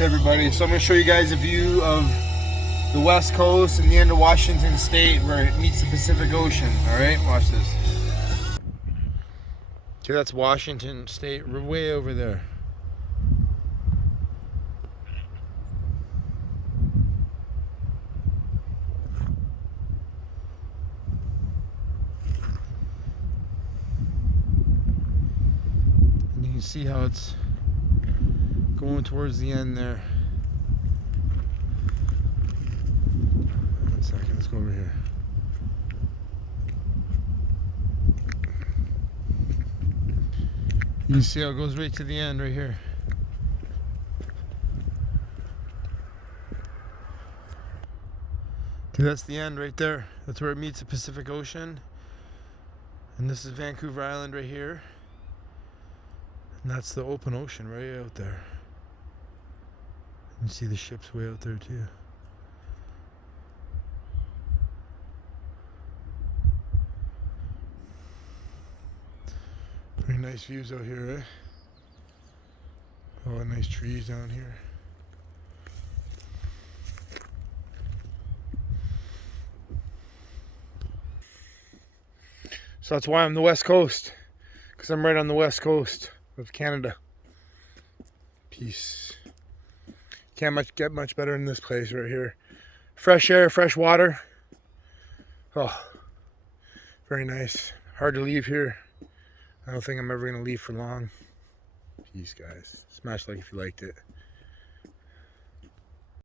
Hey everybody, so I'm going to show you guys a view of the west coast and the end of Washington State where it meets the Pacific Ocean. Alright, watch this. Okay, that's Washington State, we're way over there. And you can see how it's going towards the end there. One second, let's go over here. You can see how it goes right to the end right here. Okay, that's the end right there. That's where it meets the Pacific Ocean. And this is Vancouver Island right here. And that's the open ocean right out there. You can see the ships way out there too. Very nice views out here, eh? Oh, nice trees down here. So that's why I'm the West Coast, because I'm right on the West Coast of Canada. Peace. Can't get much better than this place right here. Fresh air, fresh water. Oh, very nice. Hard to leave here. I don't think I'm ever going to leave for long. Peace, guys. Smash like if you liked it.